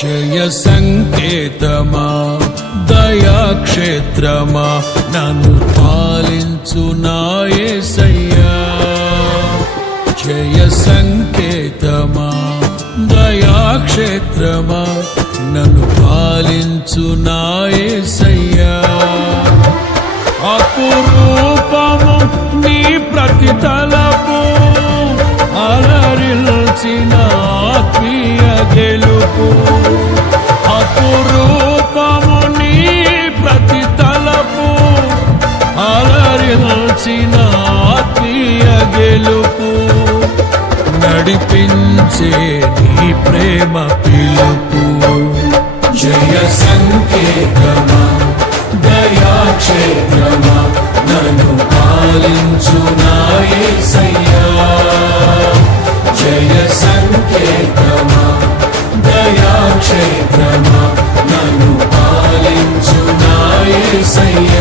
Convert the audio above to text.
జయ సంకేతమా దయాక్షేత్రమా నన్ను పాలించు నా యేసయ్యా. జయ సంకేతమా దయాక్షేత్రమా నన్ను పాలించు నా యేసయ్యా. అపురూపము నీ ప్రతి తలపు అలరిల్చిన ఆత్మీయ గెలుపు. అపురూపము నీ ప్రతి తలపు అలరిల్చిన ఆత్మీయ గెలుపు. నడిపించే నీ ప్రేమ పిలుపు. జయ సంకేతమా దయాక్షేత్రమా నన్ను పాలించు నా యేసయ్యా. జయ సంకేతమా దయాక్షేత్రమా నన్ను పాలించు నా యేసయ్యా.